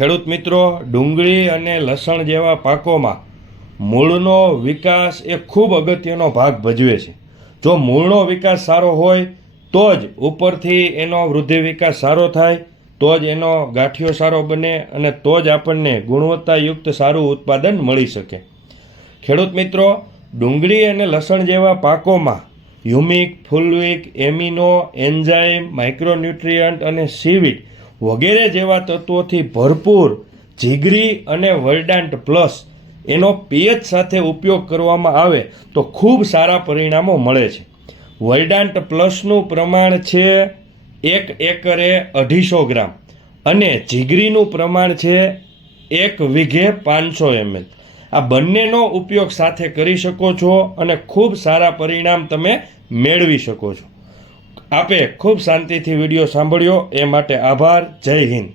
ખેડૂત મિત્રો, ડુંગળી અને લસણ જેવા પાકોમાં મૂળનો વિકાસ એ ખૂબ અગત્યનો ભાગ ભજવે છે. જો મૂળનો વિકાસ સારો હોય તો જ ઉપરથી એનો વૃદ્ધિ વિકાસ સારો થાય, તો જ એનો ગાંઠિયો સારો બને અને તો જ આપણને ગુણવત્તાયુક્ત સારું ઉત્પાદન મળી શકે. ખેડૂત મિત્રો, ડુંગળી અને લસણ જેવા પાકોમાં હ્યુમિક, ફુલવિક, એમિનો, એન્ઝાઇમ, માઇક્રોન્યુટ્રિયન્ટ અને સીવીડ વગેરે જેવા તત્વોથી ભરપૂર જીગરી અને વર્ડાન્ટ પ્લસ એનો પીએચ સાથે ઉપયોગ કરવામાં આવે તો ખૂબ સારા પરિણામો મળે છે. વર્ડાન્ટ પ્લસનું પ્રમાણ છે 1 એકરે 250 ગ્રામ અને જીગરીનું પ્રમાણ છે 1 વીઘે 500 ml. આ બંનેનો ઉપયોગ સાથે કરી શકો છો અને ખૂબ સારા પરિણામ તમે મેળવી શકો છો. આપે ખૂબ શાંતિથી વિડીયો સાંભળ્યો એ માટે આભાર. જય હિન્દ.